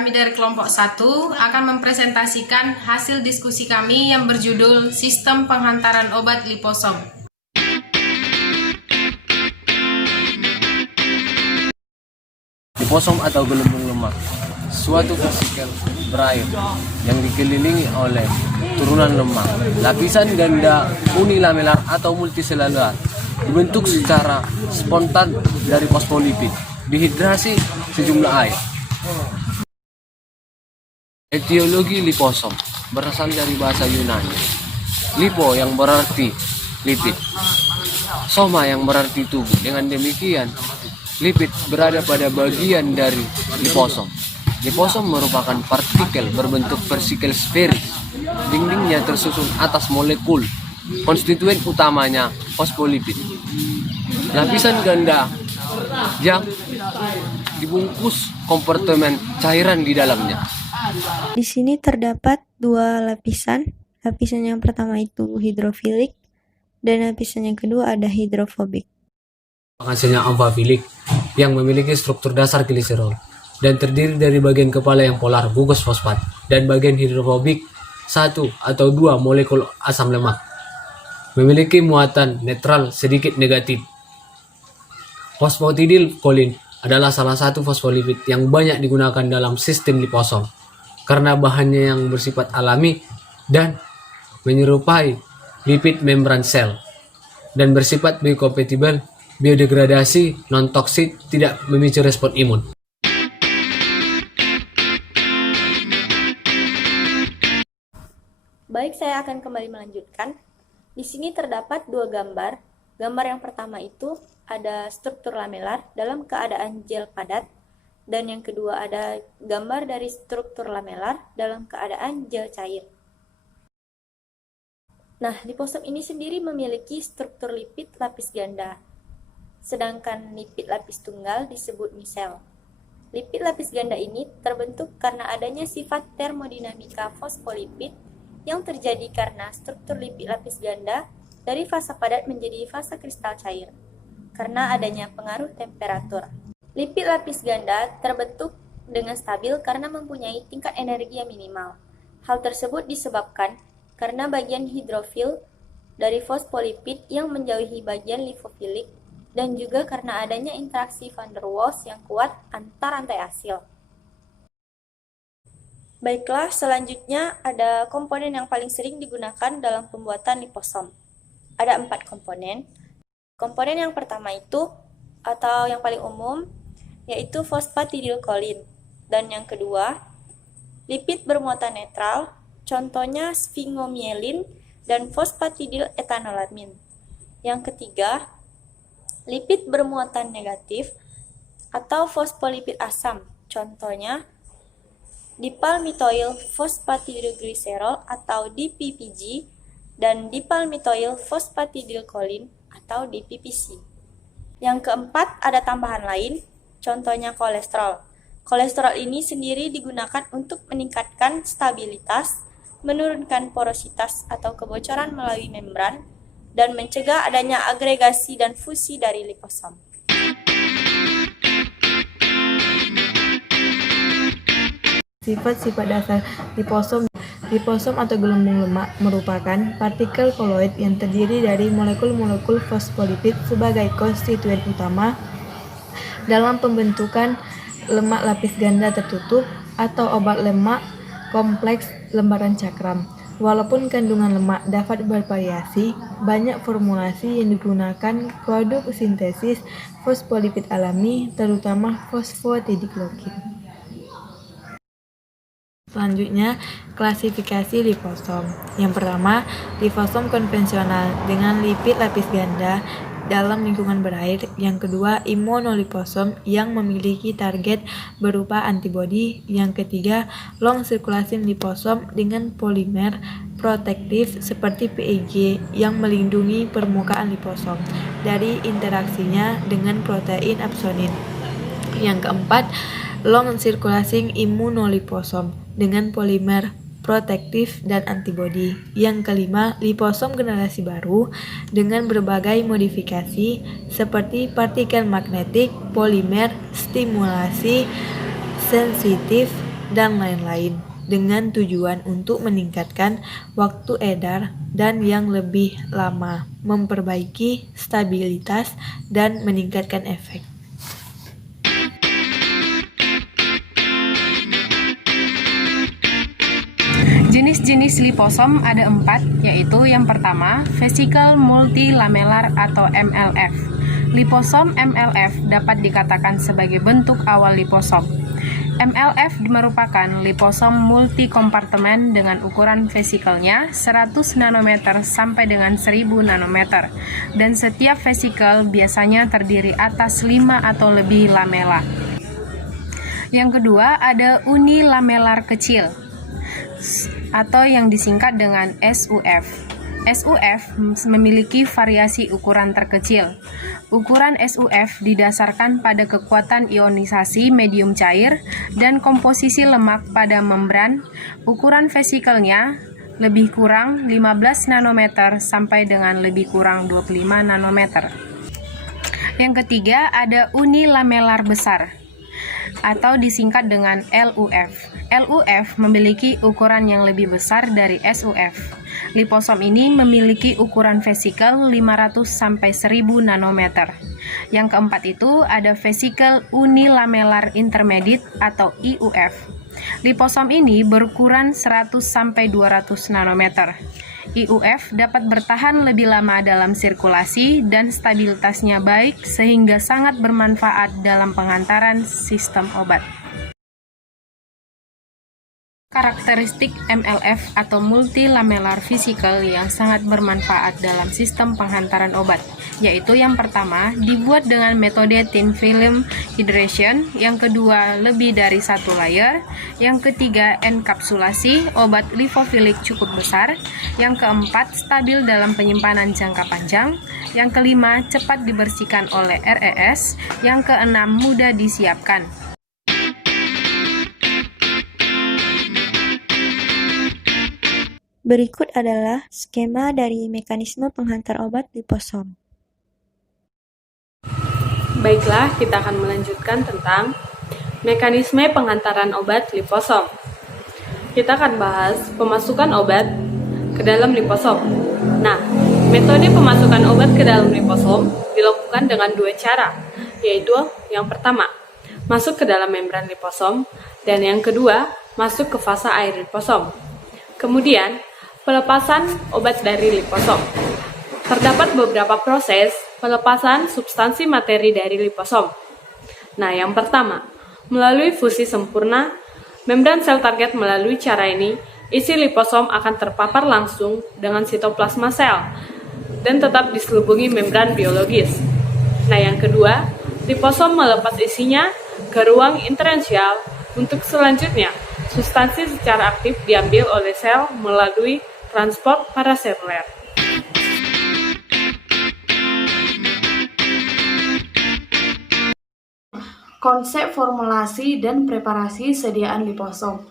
kami dari kelompok 1 akan mempresentasikan hasil diskusi kami yang berjudul Sistem Penghantaran Obat Liposom. Liposom atau gelembung lemak, suatu partikel berair yang dikelilingi oleh turunan lemak. Lapisan ganda unilamelar atau multiselular dibentuk secara spontan dari fosfolipid dihidrasi sejumlah air. Etiologi liposom berasal dari bahasa Yunani. Lipo yang berarti lipid, soma yang berarti tubuh. Dengan demikian, lipid berada pada bagian dari liposom. Liposom merupakan partikel berbentuk vertikal sferis. Dindingnya tersusun atas molekul konstituen utamanya fosfolipid. Lapisan ganda yang dibungkus kompartemen cairan di dalamnya. Di sini terdapat dua lapisan. Lapisan yang pertama itu hidrofilik dan lapisan yang kedua ada hidrofobik. Hasilnya amfifilik yang memiliki struktur dasar gliserol dan terdiri dari bagian kepala yang polar gugus fosfat dan bagian hidrofobik 1 atau 2 molekul asam lemak. Memiliki muatan netral sedikit negatif. Fosfatidilkolin adalah salah satu fosfolipid yang banyak digunakan dalam sistem liposom karena bahannya yang bersifat alami dan menyerupai lipid membran sel dan bersifat biokompatibel, biodegradasi, non-toksik, tidak memicu respon imun. Baik, saya akan kembali melanjutkan. Di sini terdapat dua gambar. Gambar yang pertama itu ada struktur lamelar dalam keadaan gel padat, dan yang kedua ada gambar dari struktur lamelar dalam keadaan gel cair. Nah, liposom ini sendiri memiliki struktur lipid lapis ganda, sedangkan lipid lapis tunggal disebut misel. Lipid lapis ganda ini terbentuk karena adanya sifat termodinamika fosfolipid yang terjadi karena struktur lipid lapis ganda dari fasa padat menjadi fasa kristal cair, karena adanya pengaruh temperatur. Lipid lapis ganda terbentuk dengan stabil karena mempunyai tingkat energi yang minimal. Hal tersebut disebabkan karena bagian hidrofil dari fosfolipid yang menjauhi bagian lipofilik, dan juga karena adanya interaksi van der Waals yang kuat antar rantai asil. Baiklah, selanjutnya ada komponen yang paling sering digunakan dalam pembuatan liposom. Ada 4 komponen. Komponen yang pertama itu, atau yang paling umum, yaitu fosfatidilkolin. Dan yang kedua, lipid bermuatan netral, contohnya sphingomyelin dan fosfatidil-etanolamin. Yang ketiga, lipid bermuatan negatif atau fosfolipid asam, contohnya dipalmitoil fosfatidilgliserol atau DPPG dan dipalmitoil fosfatidilkolin atau DPPC. Yang keempat, ada tambahan lain, contohnya kolesterol. Kolesterol ini sendiri digunakan untuk meningkatkan stabilitas, menurunkan porositas atau kebocoran melalui membran, dan mencegah adanya agregasi dan fusi dari liposom. Sifat-sifat dasar liposom. Liposom atau gelembung lemak merupakan partikel koloid yang terdiri dari molekul-molekul fosfolipid sebagai konstituen utama dalam pembentukan lemak lapis ganda tertutup atau obat lemak kompleks lembaran cakram. Walaupun kandungan lemak dapat bervariasi, banyak formulasi yang digunakan produk sintesis fosfolipid alami, terutama fosfatidilkolin. Selanjutnya, klasifikasi liposom. Yang pertama, liposom konvensional dengan lipid lapis ganda dalam lingkungan berair. Yang kedua, imunoliposom yang memiliki target berupa antibodi. Yang ketiga, long circulation liposom dengan polimer protektif seperti PEG yang melindungi permukaan liposom dari interaksinya dengan protein absonin. Yang keempat, long circulating immunoliposom dengan polimer protektif dan antibodi. Yang kelima, liposom generasi baru dengan berbagai modifikasi seperti partikel magnetik, polimer, stimulasi sensitif, dan lain-lain, dengan tujuan untuk meningkatkan waktu edar dan yang lebih lama, memperbaiki stabilitas, dan meningkatkan efek. Jenis-jenis liposom ada 4, yaitu yang pertama, vesicle multilamellar atau MLF. Liposom MLF dapat dikatakan sebagai bentuk awal liposom. MLF merupakan liposom multikompartemen dengan ukuran vesikelnya 100 nanometer sampai dengan 1000 nanometer, dan setiap vesikel biasanya terdiri atas 5 atau lebih lamela. Yang kedua ada unilamellar kecil, atau yang disingkat dengan SUF. SUF memiliki variasi ukuran terkecil. Ukuran SUF didasarkan pada kekuatan ionisasi medium cair dan komposisi lemak pada membran. Ukuran vesikelnya lebih kurang 15 nanometer sampai dengan lebih kurang 25 nanometer. Yang ketiga ada unilamellar besar, atau disingkat dengan LUF. LUF memiliki ukuran yang lebih besar dari SUF. Liposom ini memiliki ukuran vesikel 500 sampai 1000 nanometer. Yang keempat itu ada vesikel unilamellar intermediate atau IUF. Liposom ini berukuran 100 sampai 200 nanometer. IUF dapat bertahan lebih lama dalam sirkulasi dan stabilitasnya baik sehingga sangat bermanfaat dalam penghantaran sistem obat. Karakteristik MLF atau multilamellar vesicle yang sangat bermanfaat dalam sistem penghantaran obat, yaitu yang pertama, dibuat dengan metode thin film hydration, yang kedua, lebih dari satu layer, yang ketiga, enkapsulasi, obat lipofilik cukup besar, yang keempat, stabil dalam penyimpanan jangka panjang, yang kelima, cepat dibersihkan oleh RES, yang keenam, mudah disiapkan. Berikut adalah skema dari mekanisme penghantar obat liposom. Baiklah, kita akan melanjutkan tentang mekanisme penghantaran obat liposom. Kita akan bahas pemasukan obat ke dalam liposom. Nah, metode pemasukan obat ke dalam liposom dilakukan dengan dua cara, yaitu yang pertama, masuk ke dalam membran liposom, dan yang kedua, masuk ke fase air liposom. Kemudian, pelepasan obat dari liposom. Terdapat beberapa proses pelepasan substansi materi dari liposom. Nah, yang pertama, melalui fusi sempurna, membran sel target melalui cara ini, isi liposom akan terpapar langsung dengan sitoplasma sel dan tetap diselubungi membran biologis. Nah, yang kedua, liposom melepas isinya ke ruang interensial untuk selanjutnya substansi secara aktif diambil oleh sel melalui transport paraseluler. Konsep formulasi dan preparasi sediaan liposom.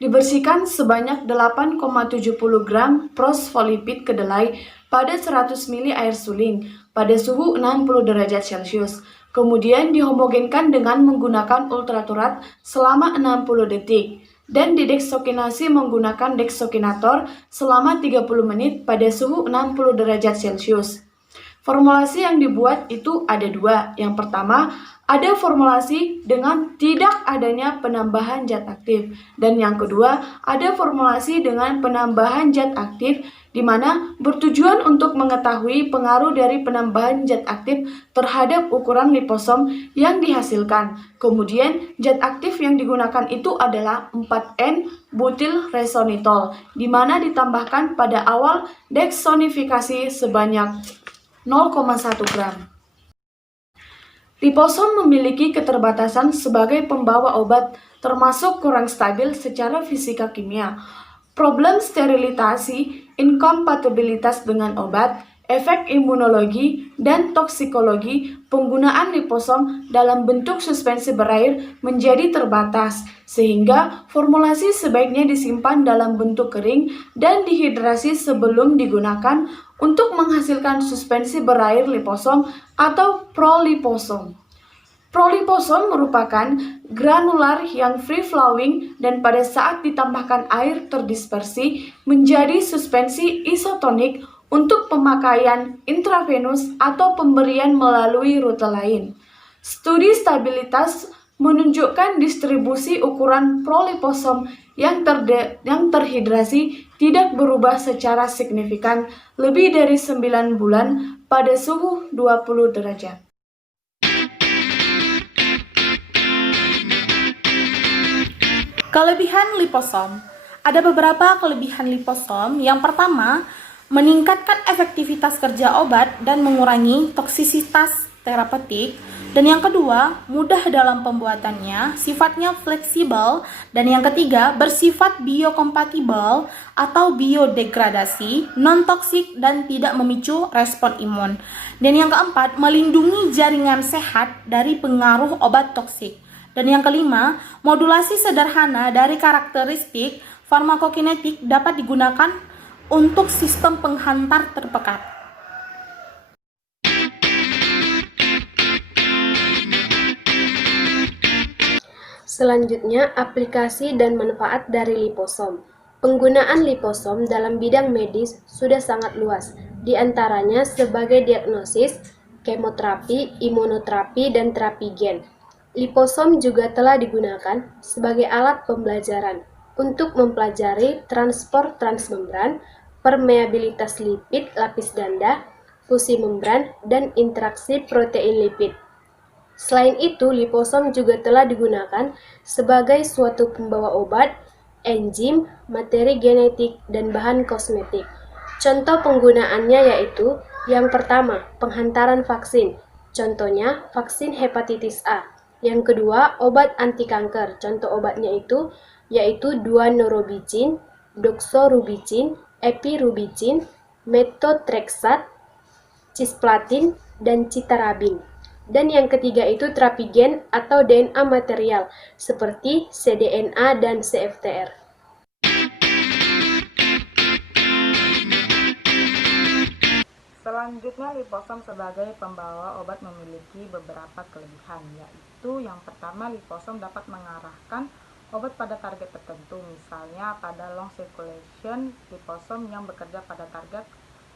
Dibersihkan sebanyak 8,70 gram fosfolipid kedelai pada 100 ml air suling pada suhu 60 derajat Celcius. Kemudian dihomogenkan dengan menggunakan ultraturat selama 60 detik. Dan dideksokinasi menggunakan deksokinator selama 30 menit pada suhu 60 derajat Celcius. Formulasi yang dibuat itu ada dua. Yang pertama, ada formulasi dengan tidak adanya penambahan zat aktif. Dan yang kedua, ada formulasi dengan penambahan zat aktif di mana bertujuan untuk mengetahui pengaruh dari penambahan zat aktif terhadap ukuran liposom yang dihasilkan. Kemudian, zat aktif yang digunakan itu adalah 4N butyl resonitol, di mana ditambahkan pada awal deksonifikasi sebanyak 0,1 gram. Liposom memiliki keterbatasan sebagai pembawa obat, termasuk kurang stabil secara fisika kimia. Problem sterilisasi, inkompatibilitas dengan obat, efek imunologi, dan toksikologi penggunaan liposom dalam bentuk suspensi berair menjadi terbatas, sehingga formulasi sebaiknya disimpan dalam bentuk kering dan dihidrasi sebelum digunakan untuk menghasilkan suspensi berair liposom atau proliposom. Proliposom merupakan granular yang free flowing dan pada saat ditambahkan air terdispersi menjadi suspensi isotonik untuk pemakaian intravenus atau pemberian melalui rute lain. Studi stabilitas menunjukkan distribusi ukuran proliposom yang terhidrasi tidak berubah secara signifikan lebih dari 9 bulan pada suhu 20 derajat. Kelebihan liposom. Ada beberapa kelebihan liposom. Yang pertama, meningkatkan efektivitas kerja obat dan mengurangi toksisitas terapeutik. Dan yang kedua, mudah dalam pembuatannya, sifatnya fleksibel. Dan yang ketiga, bersifat biokompatibel atau biodegradasi, non-toksik dan tidak memicu respon imun. Dan yang keempat, melindungi jaringan sehat dari pengaruh obat toksik. Dan yang kelima, modulasi sederhana dari karakteristik farmakokinetik dapat digunakan untuk sistem penghantar terpekat. Selanjutnya, aplikasi dan manfaat dari liposom. Penggunaan liposom dalam bidang medis sudah sangat luas, di antaranya sebagai diagnosis, kemoterapi, imunoterapi, dan terapi gen. Liposom juga telah digunakan sebagai alat pembelajaran untuk mempelajari transport transmembran, permeabilitas lipid lapis ganda, fusi membran, dan interaksi protein lipid. Selain itu, liposom juga telah digunakan sebagai suatu pembawa obat, enzim, materi genetik, dan bahan kosmetik. Contoh penggunaannya yaitu yang pertama, penghantaran vaksin. Contohnya, vaksin hepatitis A. Yang kedua, obat anti kanker. Contoh obatnya yaitu 2-norobicin, doxorubicin, epirubicin, methotrexate, cisplatin, dan citarabin. Dan yang ketiga itu terapi gen atau DNA material seperti cDNA dan CFTR. Selanjutnya, liposom sebagai pembawa obat memiliki beberapa kelebihan, yaitu yang pertama, liposom dapat mengarahkan obat pada target tertentu, misalnya pada long circulation liposom yang bekerja pada target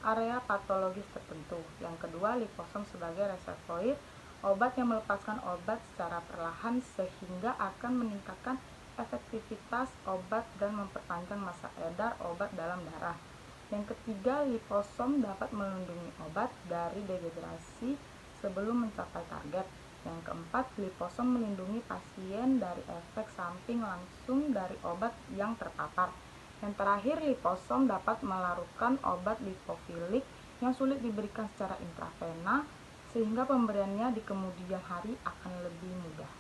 area patologis tertentu. Yang kedua, liposom sebagai reservoir obat yang melepaskan obat secara perlahan sehingga akan meningkatkan efektivitas obat dan memperpanjang masa edar obat dalam darah. Yang ketiga, liposom dapat melindungi obat dari dehidrasi sebelum mencapai target. Yang keempat, liposom melindungi pasien dari efek samping langsung dari obat yang terpapar. Yang terakhir, liposom dapat melarutkan obat lipofilik yang sulit diberikan secara intravena, sehingga pemberiannya di kemudian hari akan lebih mudah.